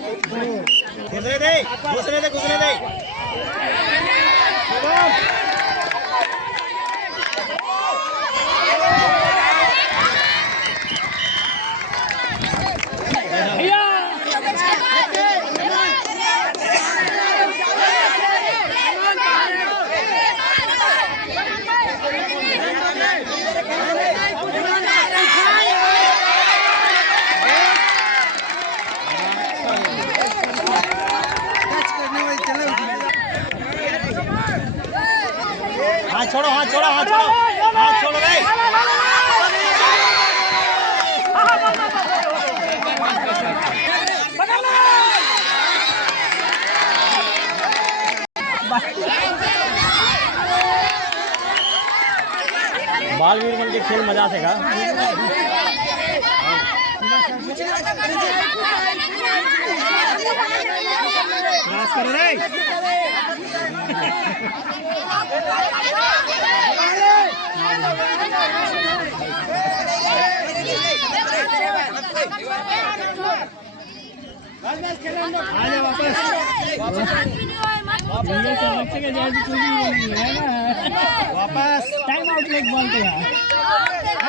घुसरे दे घुसरे दे घुसरे दे हाथ छोड़ो हाथ छोड़ो हाथ छोड़ो हाथ छोड़ो रे बालवीर बन के खेल मजा सेगा करो रे वापस टाइम आउट लेग बोलते हैं।